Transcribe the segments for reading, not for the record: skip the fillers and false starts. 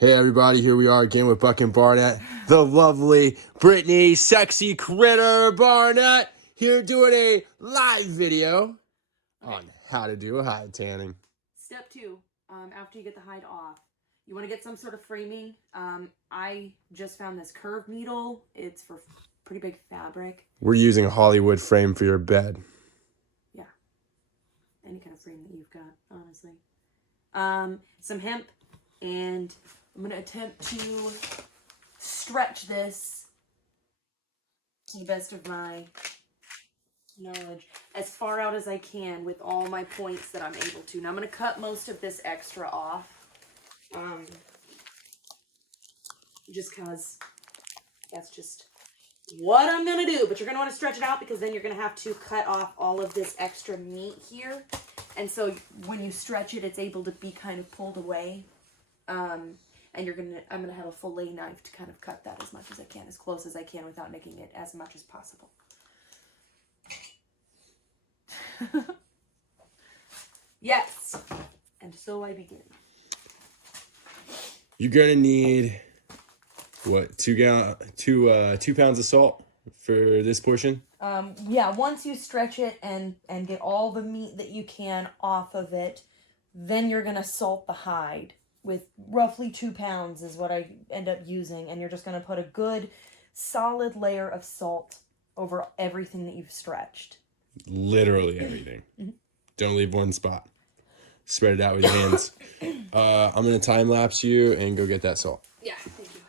Hey everybody, here we are again with Buck and Barnett, the lovely Brittany Sexy Critter Barnett, here doing a live video on how to do a hide tanning. Step 2, after you get the hide off, you want to get some sort of framing. I just found this curved needle. It's for pretty big fabric. We're using a Hollywood frame for your bed. Yeah, any kind of frame that you've got, honestly. Some hemp, and I'm going to attempt to stretch this to the best of my knowledge as far out as I can with all my points that I'm able to. Now I'm going to cut most of this extra off, just because that's just what I'm going to do. But you're going to want to stretch it out, because then you're going to have to cut off all of this extra meat here. And so when you stretch it, it's able to be kind of pulled away. And I'm going to have a fillet knife to kind of cut that as much as I can, as close as I can, without making it as much as possible. Yes. And so I begin. You're gonna need what, 2 pounds of salt for this portion? Yeah, once you stretch it and get all the meat that you can off of it, then you're gonna salt the hide with roughly 2 pounds is what I end up using, and you're just gonna put a good solid layer of salt over everything that you've stretched. Literally everything. Don't leave one spot. Spread it out with your hands. I'm gonna time lapse you and go get that salt. Yeah, thank you.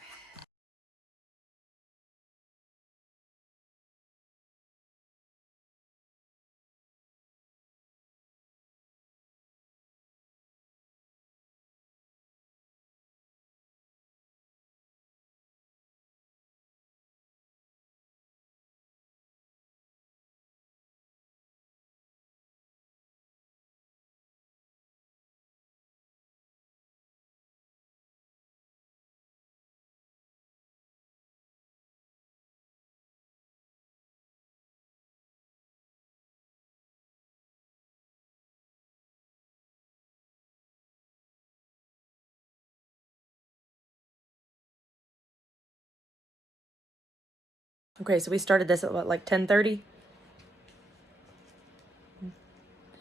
Okay, so we started this at what, like 10:30?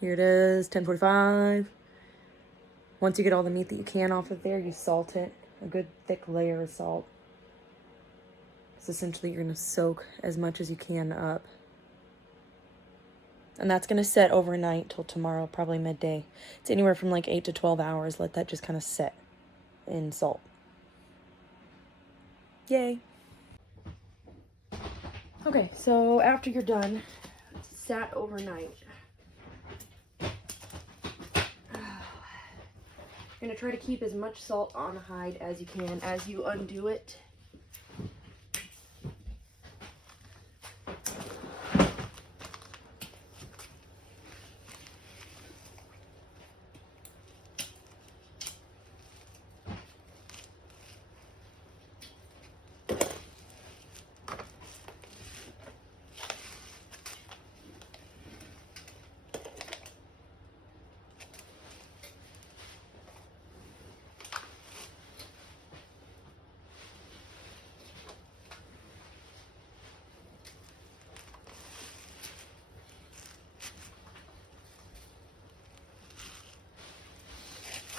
Here it is, 10:45. Once you get all the meat that you can off of there, you salt it. A good thick layer of salt. So essentially you're going to soak as much as you can up. And that's going to set overnight till tomorrow, probably midday. It's anywhere from like 8 to 12 hours. Let that just kind of set in salt. Yay. Okay, so after you're done, it's sat overnight. You're going to try to keep as much salt on the hide as you can as you undo it.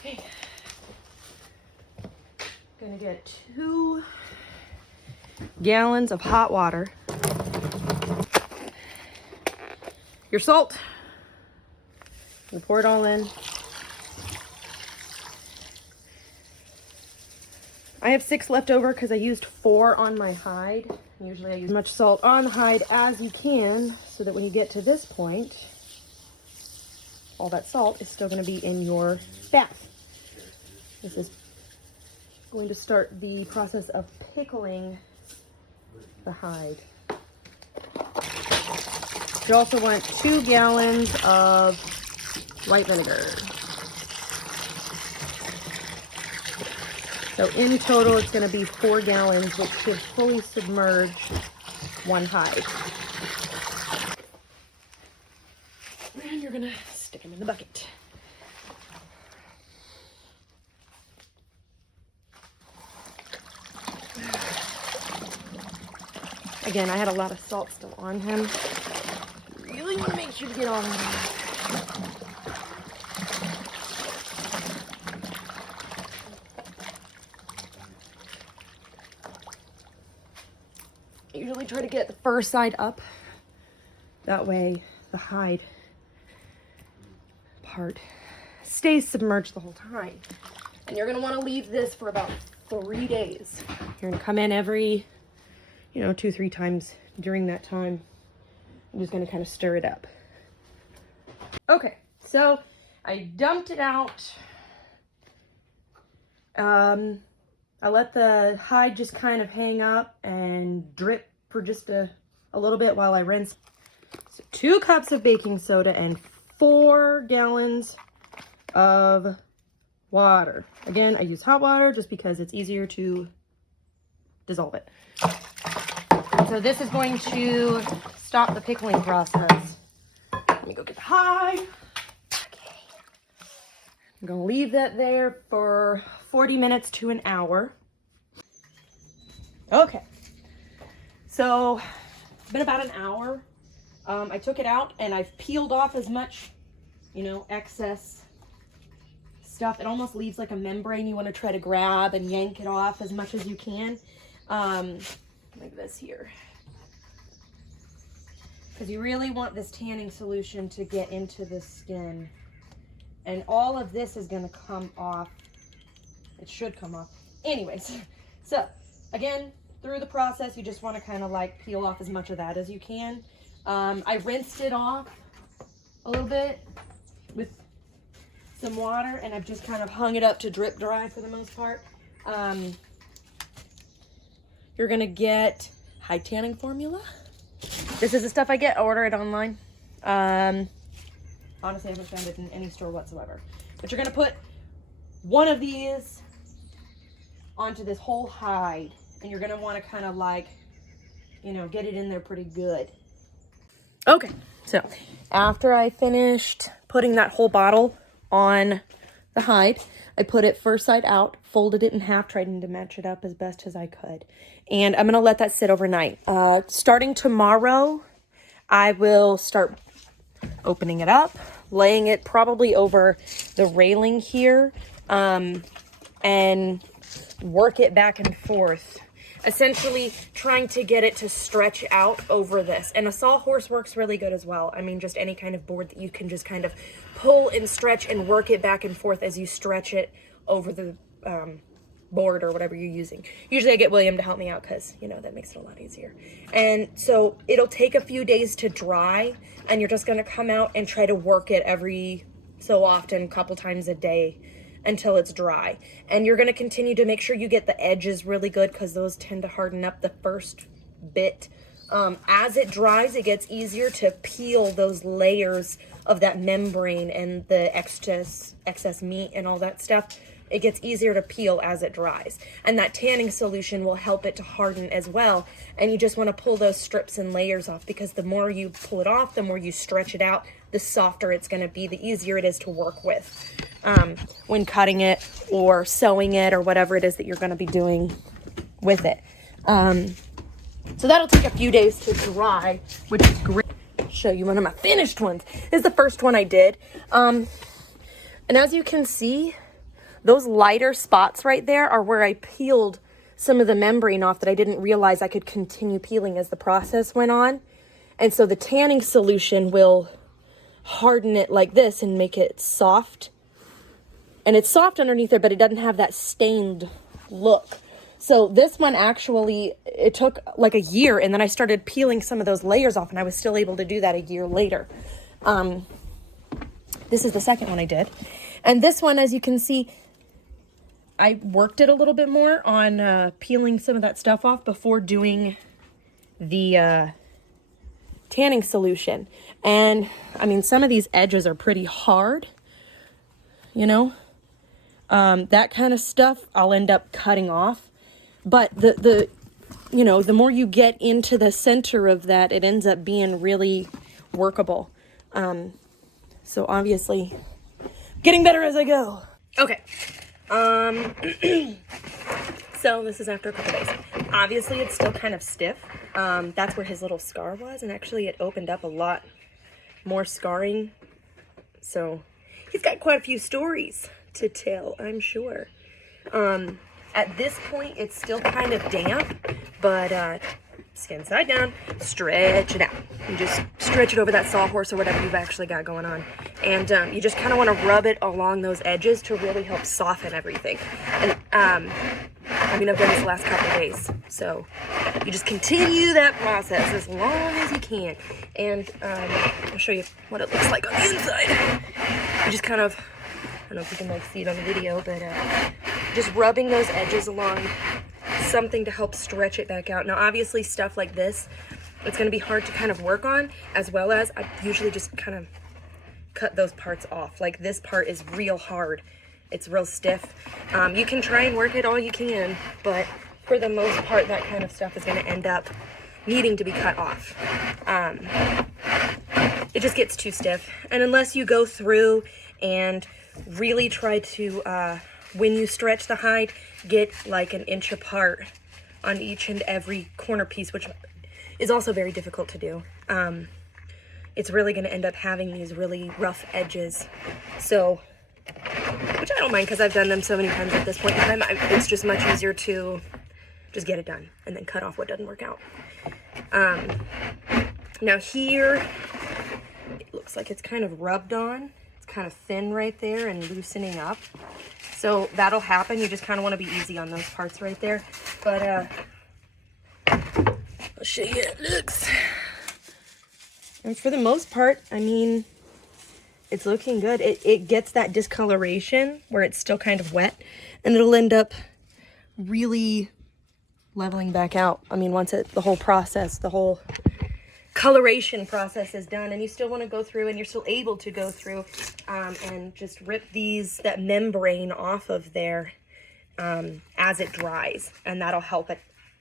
Okay. Gonna get 2 gallons of hot water. Your salt. You pour it all in. I have 6 left over because I used 4 on my hide. Usually I use as much salt on the hide as you can, so that when you get to this point, all that salt is still going to be in your bath. This is going to start the process of pickling the hide. You also want 2 gallons of white vinegar. So in total, it's going to be 4 gallons, which should fully submerge one hide. And you're going to stick them in the bucket. Again, I had a lot of salt still on him. Really want to make sure to get all that out. I usually try to get the fur side up. That way the hide part stays submerged the whole time. And you're gonna wanna leave this for about 3 days. You're gonna come in every, 2-3 times during that time. I'm just gonna kind of stir it up. Okay, so I dumped it out. I let the hide just kind of hang up and drip for just a little bit while I rinse. So 2 cups of baking soda and 4 gallons of water. Again, I use hot water just because it's easier to dissolve it. So this is going to stop the pickling process. Let me go get the hide. Okay. I'm gonna leave that there for 40 minutes to an hour. Okay. So, it's been about an hour. I took it out and I've peeled off as much, excess stuff. It almost leaves like a membrane you want to try to grab and yank it off as much as you can. Like this here. Because you really want this tanning solution to get into the skin. And all of this is going to come off. It should come off. Anyways, so again, through the process, you just want to kind of like peel off as much of that as you can. I rinsed it off a little bit with some water, and I've just kind of hung it up to drip dry for the most part. You're going to get hide tanning formula. This is the stuff I get. I order it online. Honestly, I haven't found it in any store whatsoever. But you're going to put one of these onto this whole hide. And you're going to want to kind of like, get it in there pretty good. Okay, so after I finished putting that whole bottle on the hide, I put it first side out, folded it in half, tried to match it up as best as I could. And I'm going to let that sit overnight. Starting tomorrow, I will start opening it up, laying it probably over the railing here, and work it back and forth. Essentially trying to get it to stretch out over this. And a sawhorse works really good as well. I mean, just any kind of board that you can just kind of pull and stretch and work it back and forth as you stretch it over the board or whatever you're using. Usually I get William to help me out because, that makes it a lot easier. And so it'll take a few days to dry, and you're just going to come out and try to work it every so often, a couple times a day, until it's dry. And you're going to continue to make sure you get the edges really good because those tend to harden up the first bit. As it dries, it gets easier to peel those layers of that membrane and the excess meat and all that stuff. It gets easier to peel as it dries. And that tanning solution will help it to harden as well. And you just want to pull those strips and layers off, because the more you pull it off, the more you stretch it out, the softer it's going to be, the easier it is to work with when cutting it or sewing it or whatever it is that you're going to be doing with it. So that'll take a few days to dry, which is great. I'll show you one of my finished ones. This is the first one I did. And as you can see, those lighter spots right there are where I peeled some of the membrane off that I didn't realize I could continue peeling as the process went on. And so the tanning solution will harden it like this and make it soft. And it's soft underneath there, but it doesn't have that stained look. So this one actually, it took like a year, and then I started peeling some of those layers off, and I was still able to do that a year later. This is the second one I did. And this one, as you can see, I worked it a little bit more on peeling some of that stuff off before doing the tanning solution. And I mean, some of these edges are pretty hard, that kind of stuff I'll end up cutting off. But the more you get into the center of that, it ends up being really workable. So obviously getting better as I go. Okay. So this is after a couple days. Obviously, it's still kind of stiff. That's where his little scar was, and actually it opened up a lot more scarring. So he's got quite a few stories to tell, I'm sure. At this point, it's still kind of damp, but skin side down, stretch it out. You just stretch it over that sawhorse or whatever you've actually got going on. And you just kind of want to rub it along those edges to really help soften everything. And I mean, I've done this the last couple of days, so you just continue that process as long as you can. And I'll show you what it looks like on the inside. You just kind of, I don't know if you can like see it on the video, but just rubbing those edges along, something to help stretch it back out. Now, obviously, stuff like this, it's going to be hard to kind of work on, as well as I usually just kind of cut those parts off. Like this part is real hard. It's real stiff. You can try and work it all you can, but for the most part, that kind of stuff is going to end up needing to be cut off. It just gets too stiff. And unless you go through and really try to, when you stretch the hide, get like an inch apart on each and every corner piece, which is also very difficult to do. It's really going to end up having these really rough edges. So, which I don't mind because I've done them so many times at this point in time. It's just much easier to just get it done and then cut off what doesn't work out. Now here, it looks like it's kind of rubbed on. It's kind of thin right there and loosening up. So that'll happen. You just kind of want to be easy on those parts right there. But I'll show you how it looks. And for the most part, I mean, it's looking good. It gets that discoloration where it's still kind of wet, and it'll end up really leveling back out. I mean, once the whole process, the whole coloration process is done, and you still want to go through, and you're still able to go through and just rip that membrane off of there as it dries, and that'll help it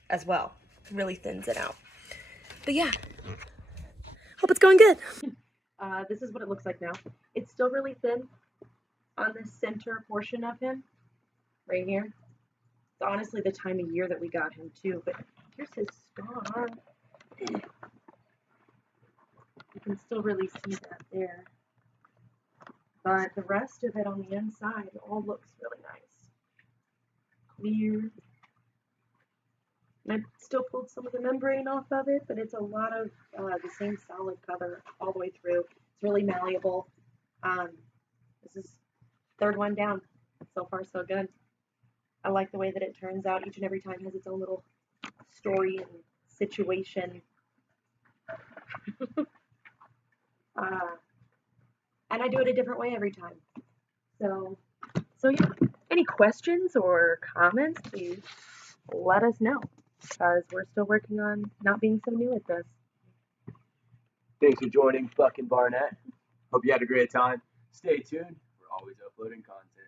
as well. It really thins it out. But yeah, hope it's going good. This is what it looks like now. It's still really thin on the center portion of him, right here. It's honestly the time of year that we got him too, but here's his scar. You can still really see that there. But the rest of it on the inside all looks really nice. Clear. And I still pulled some of the membrane off of it, but it's a lot of the same solid color all the way through. It's really malleable. This is third one down. So far, so good. I like the way that it turns out. Each and every time has its own little story and situation. And I do it a different way every time. So yeah. Any questions or comments, please let us know, because we're still working on not being so new at this. Thanks for joining Buck and Barnett. Hope you had a great time. Stay tuned. We're always uploading content.